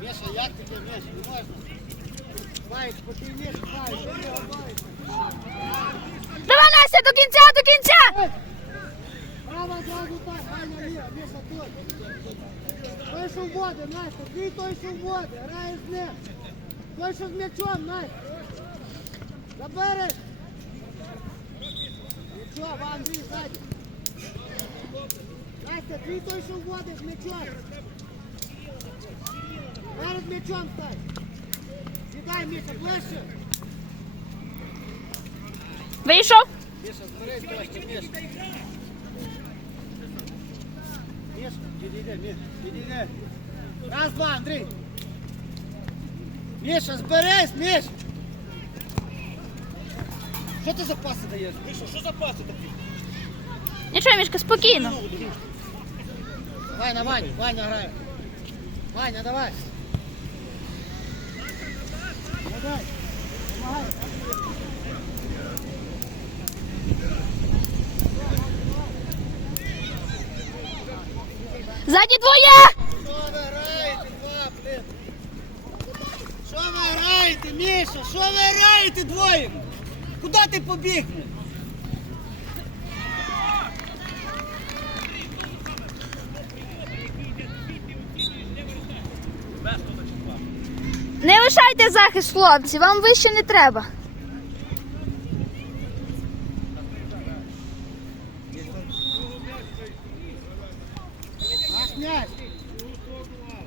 Миша, як таке, Миш? Не можна. Давай, спокійніше, давай, давай, давай. Настя, до кінця, до кінця! Право одразу так, Ваня ліво, Миша тут. Той, що в воді, Настя, ти той, що в воді, граєш з ним. Той, що з м'ячом, Настя. Забери. Нічого, Ван, Андрій, ззаді. Настя, ти той, що в воді, м'ячом. Перед м'ячом стань. Сідай, Міша, ближче. Вийшов? Миша, зберись підійди, підійди. Раз, два, Андрій. Миша, зберись, Миша. Що ти за паси даєш? Миша, що за паси такі? Нічого, Мішка, спокійно. Давай на Ваню, Ваня грає. Ваня, давай. Давай, помагай. Ззаді двоє! Що ви граєте, два, блин? Що ви граєте, Міша? Що ви граєте двоє? Куди ти побіг? Не лишайте захист, хлопці, вам вище не треба.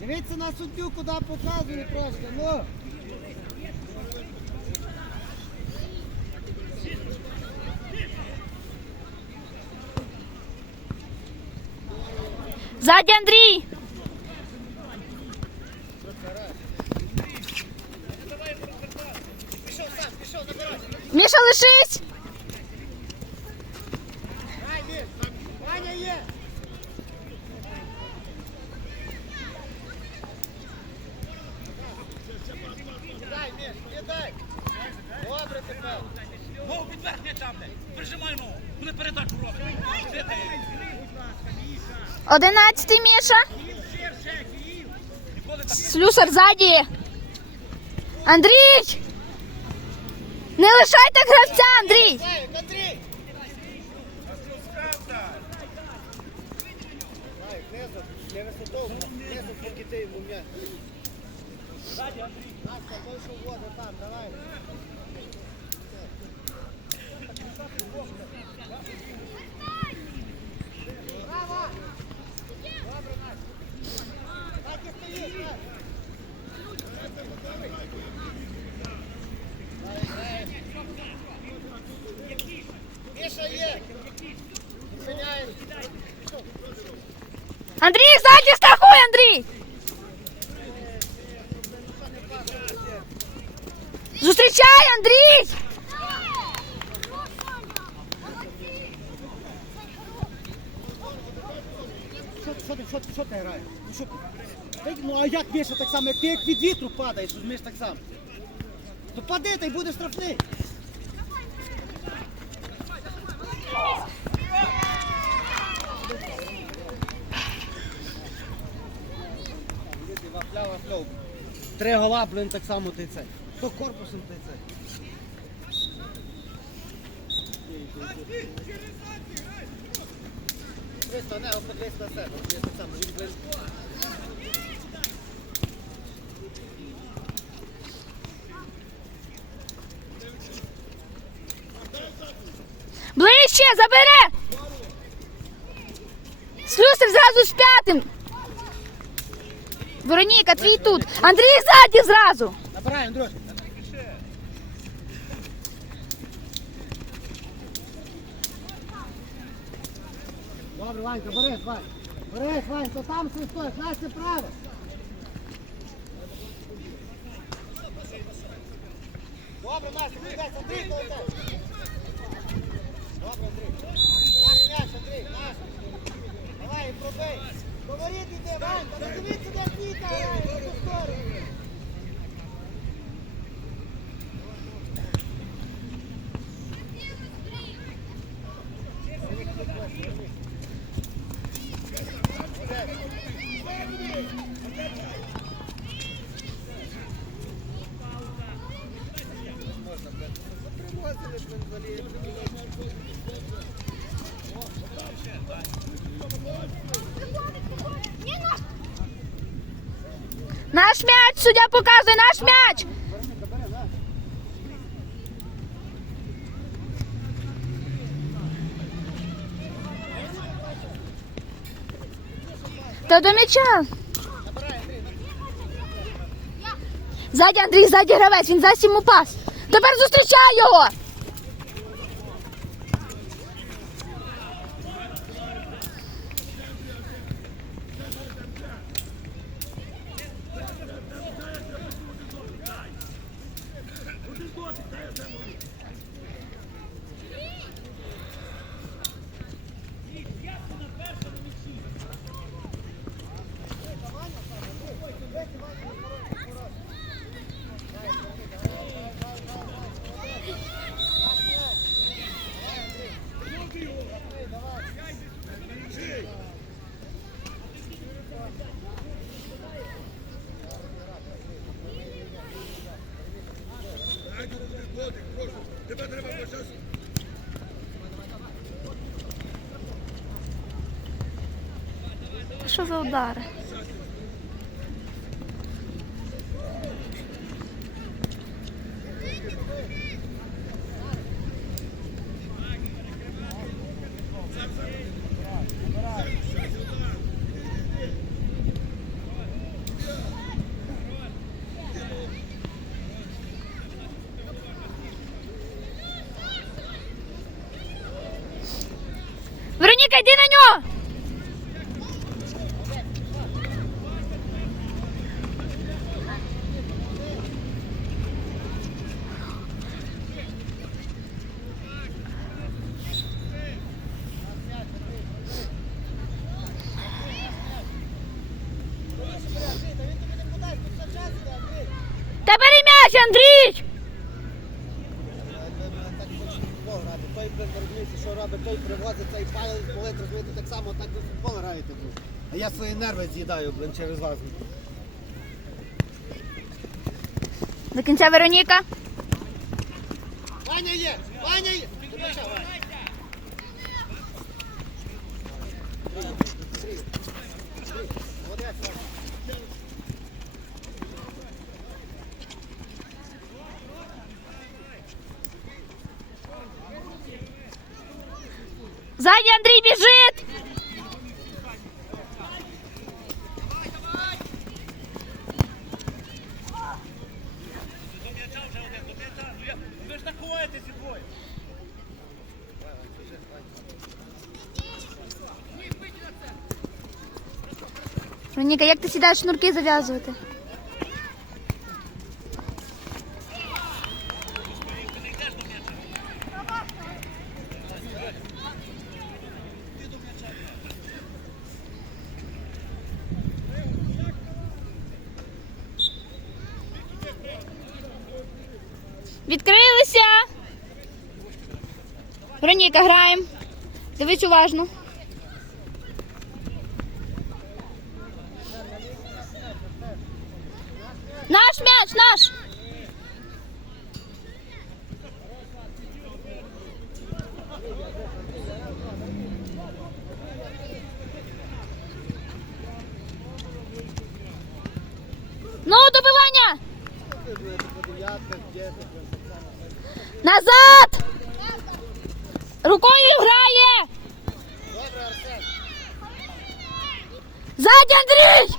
Дивіться на суддю, куди показує просто. Ну. Ззаді Андрій! Міша, лишись! Дай, Міш. Ваня є. Кидай, Міш, кидай. Добре тепер. Ногу підверх м'яча, блядь. Прижимай ногу. Буде передачу робити. Де ти? Одинадцятий Міша. Слюсар ззаді. Андрій! Не лишайте гравця, Андрій! Славик, Андрій. Настя, воду там, давай. Браво! Добре, Настя. Так і стоїть, так. Міша є. Зупиняємо. Андрій, ззаді страхуй, Андрій! Зустрічай, Андрій! Що, ти- що, ти- що ти граєш? Ну, ну а як Міша так само, як ти як від вітру падаєш, розумієш так само. То пади, та й буде штрафний. Три гола, блин, так само ти це. То корпусом ти це. Христо, не, подивись на себе, я так само, він, блин, Ближче, забери! Слюсар зразу з п'ятим! Вероніка, твій тут. Андрій ззаді зразу! Набирай, Андрюш. Добре, Ванька, берись, Вань. Берись, Ванька, там свистоєш, Настя право. Добре, Настя, вийдеться, Андрій, коло тебе. Добре, Андрій. Наш м'яч, Андрій, наш. Давай, пробий. Говоріть іде, Ванька, не дивіться, де світа грає, в ту сторону. Наш м'яч, суддя показує, наш м'яч. Та до м'яча. Ззаді Андрій, ззаді гравець, він дасть йому пас. Тепер зустрічай його. Що за удари? Вероніка, йди на нього! Що робить, той привозить цей палець, коли розумієте, так само так ви футбол граєте. тут. А я свої нерви з'їдаю, блин, через вас. До кінця Вероніка. Ваня є! Ваня є! Ти бачиш, Ваня? Молодець, Ваня. Ззаді Андрій біжить! До м'яча вже один, до м'яча. Ну, я- Ви ж такуєте ці двоє. Вероніка, як ти сідаєш шнурки зав'язувати? Відкрилися. Вероніка, граємо. Дивись уважно. Наш мяч, наш! Ну, добивання! Назад! Рукою грає! Добре, Арсен. Ззаді, Андрій!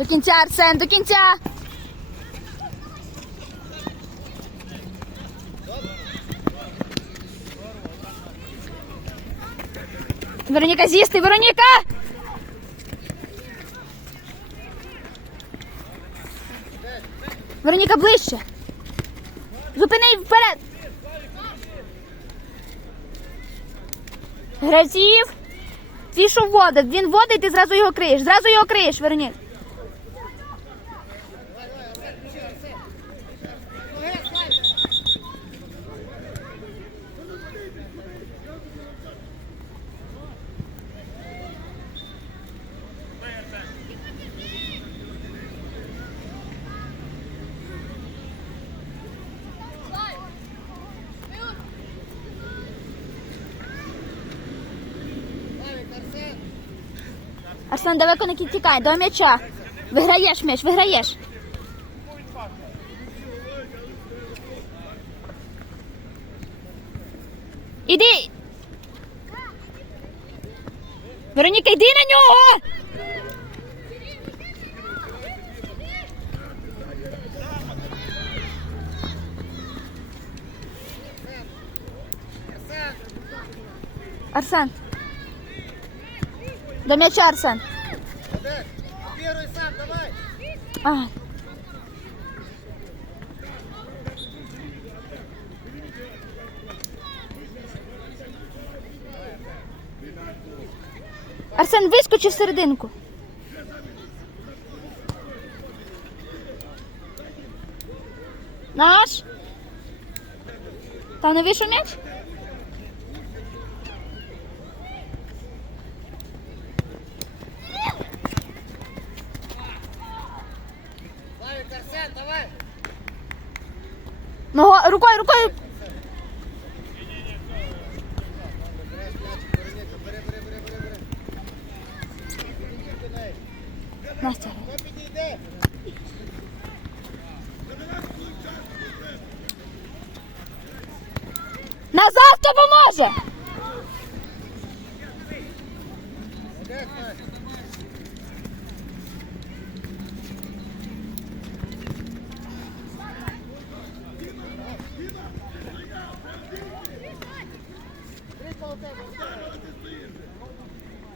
До кінця, Арсен, до кінця! Вероніка, з'їсти, Вероніка! Вероніка, ближче! Зупини вперед! Гравців. Ті, що вводить. Він вводить, ти зразу його криєш. Зразу його криєш, Веронік. Арсен, далеко не тікай, до м'яча. Виграєш м'яч, виграєш. Іди. Вероніка, йди на нього. Арсен. До м'яча, Арсен. Молодець. Віруй сам, давай. А. Арсен вискочив серединку. Наш? Там не вийшов м'яч? ሩቆይ ሩቆይ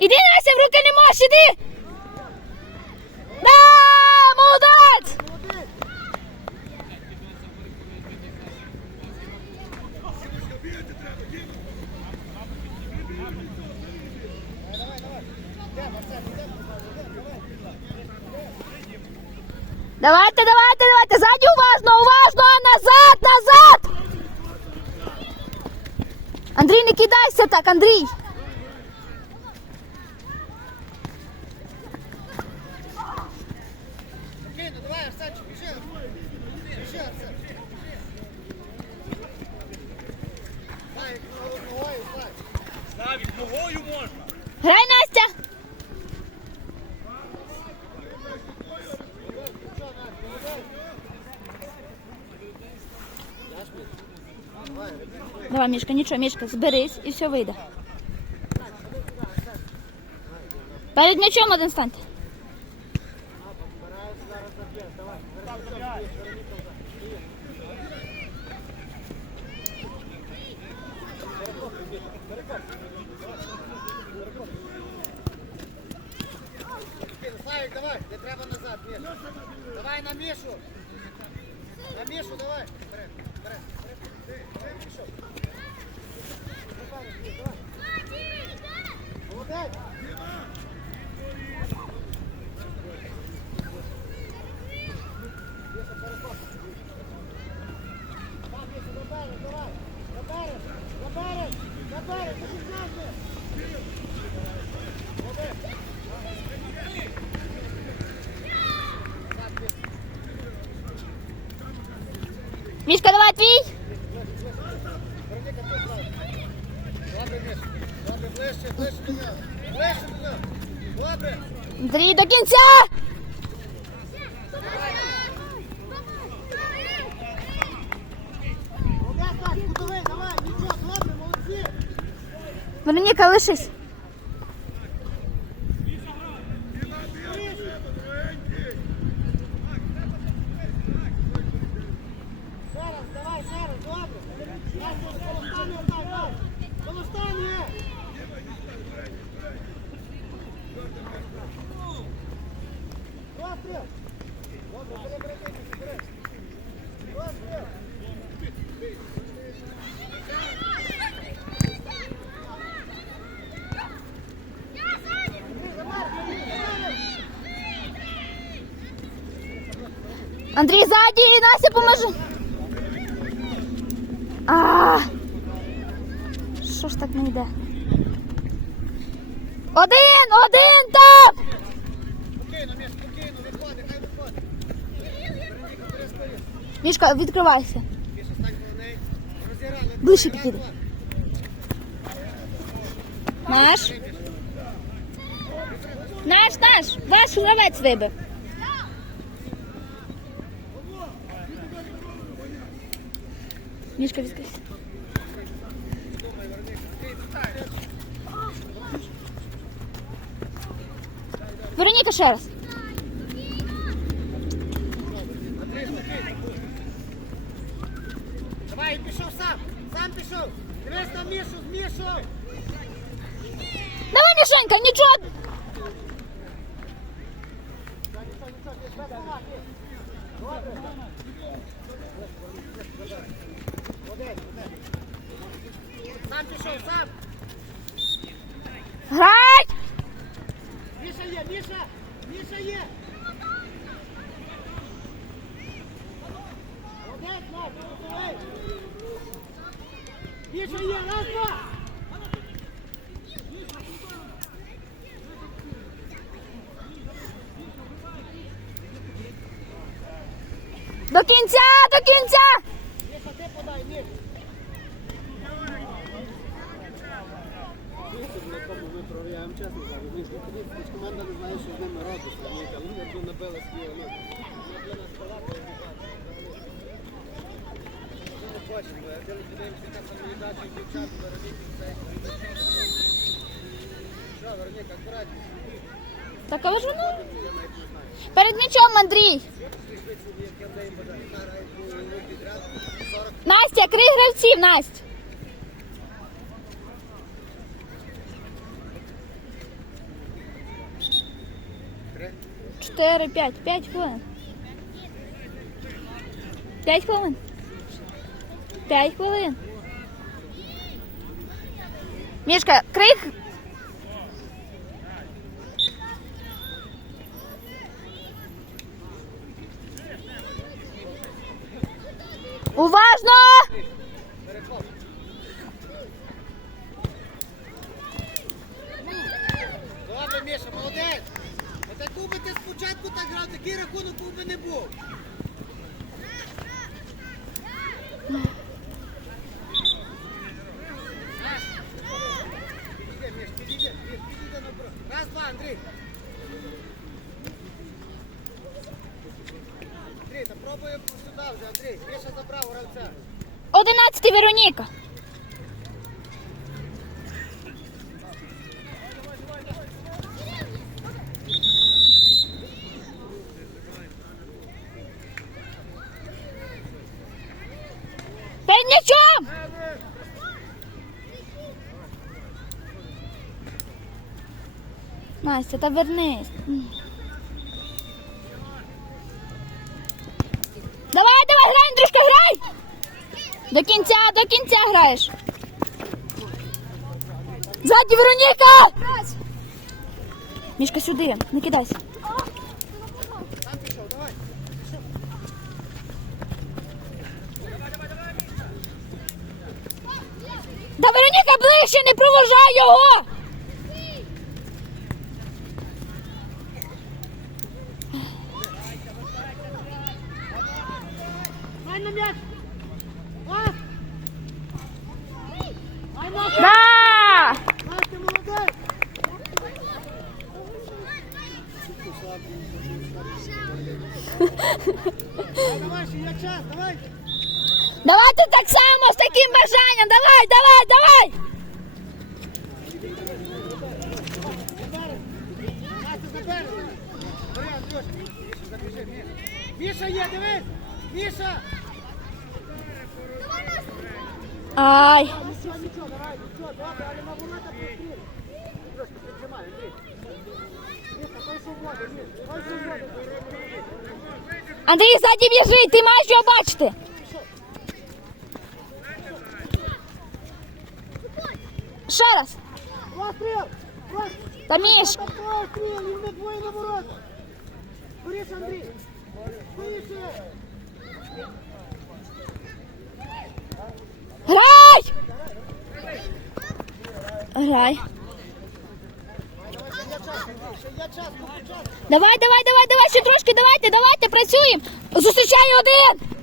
Іди, Настя, в руки не можеш, іди! Да, молодець! Давайте, давайте, давайте, ззаді уважно, уважно, назад, назад! Андрій, не кидайся так, Андрій! Давай, Арсенчик, біжи. Біжи, ногою можна. Грай, Настя! Давай, Мішка, нічого, Мішка, зберись і все вийде. Перед м'ячом один станьте. Спокійно, Славик, давай, не треба назад, Міш. Давай на Мішу. На Мішу, давай. Вперед, вперед, вперед. Давай, Мішу. Молодець. ти. Мішка, давай твій! Вероніка, тут Славик. Добре, Міш. Добре, ближче, ближче до нього. Ближче до нього. Добре. Андрій, до кінця! Вероніка, лишись. Ще раз, давай, ще раз, добре. Настя, колостані отак, давай. Колостані. Постріл. Добре, бери, бери, бери, бери. Постріл. Андрій, ззаді, Настя, поможи. А. Що ж так не йде? Один, один там! Спокійно, Міш, спокійно, відходи, хай виходить. Мішка, відкривайся. Міша, Ближче підійди. Наш. Наш, наш, ваш гравець вибив. Мішка відкрився. Вероніка ще раз. Давай, пішов сам. Сам пішов. Дивись на Мішу, з Мішу. Давай, Мішенька, нічого. Сам пішов, сам. Грай! Міша є, Міша. Міша є. Молодець, Марк, давай. Міша є, раз, два. До кінця, до кінця! Міша, ти подай, Міша. на тому виправив, я вам чесно кажу, ніж хоч команда не знає, що з ними робиться. Вони кажуть, ну якби набили свій ну, вона для нас балакає, Ми не хочемо, я коли подивимося, яка самоїдача дівчат, Вероніки, це що, Вероніка, акуратніше, Так, але ж воно. Перед м'ячом, Андрій. Швидше, як я в неї бажаю. Грають руки підряд, 40 Настя, крий гравців, Настя. Чотири, п'ять, п'ять хвилин. П'ять хвилин. П'ять хвилин. Мішка, крик. Уважно! Добре, Міша, молодець. Отаку би ти спочатку так грав, такий рахунок був би не був. Підійди, Міш, підійди, Міш, підійди напроти. Раз, два, Андрій. Андрій, та пробуємо сюди вже, Андрій. Міша забрав гравця. Одинадцятий Вероніка. Перед м'ячом! Настя, та вернись. Давай, давай, грай, Андрюшка, грай! До кінця, до кінця граєш. Ззаді Вероніка! Мішка сюди, не кидайся. Да Вероніка ближче, не провожай його! Дай на м'яч. Пас. Дай Маша. Да! Настя, молодець. Давай, давай, ще є час, давай. Давайте так само з таким бажанням. Давай, давай, давай! Забери. Настя, забери. Бери, Андрюш. Міша, є, дивись. Міша. Ай! Нічого, нічого, давай, нічого, добре, але на ворота простріл. Трошки піджимай, Андрій. Міша, Міша. Андрій, ззаді біжить, ти маєш його бачити. Ще раз. Простріл! Простріл! Та Міш. Грай! Грай. Давай, давай, давай, давай, ще трошки, давайте, давайте, працюємо. Зустрічай один.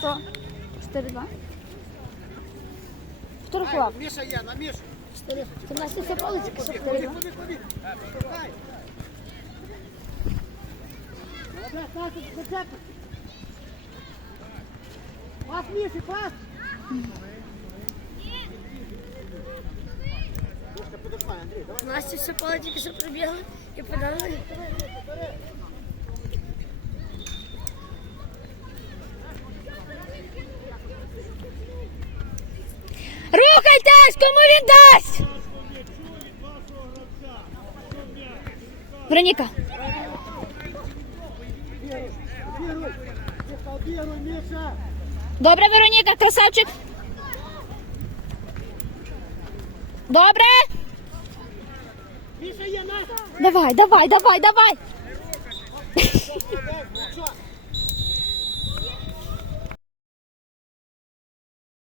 Вже на що? 4-2. Штурхував. Міша є, на Мішу. Це ходи. Штовхай. Молодець, Настя, зачепи. Пас, Міші, пас. Настя все поле тільки що прибігла і подали. Кому він дасть! Вероніка, добре, Вероніка, красавчик. Добре? Давай, давай, давай, давай.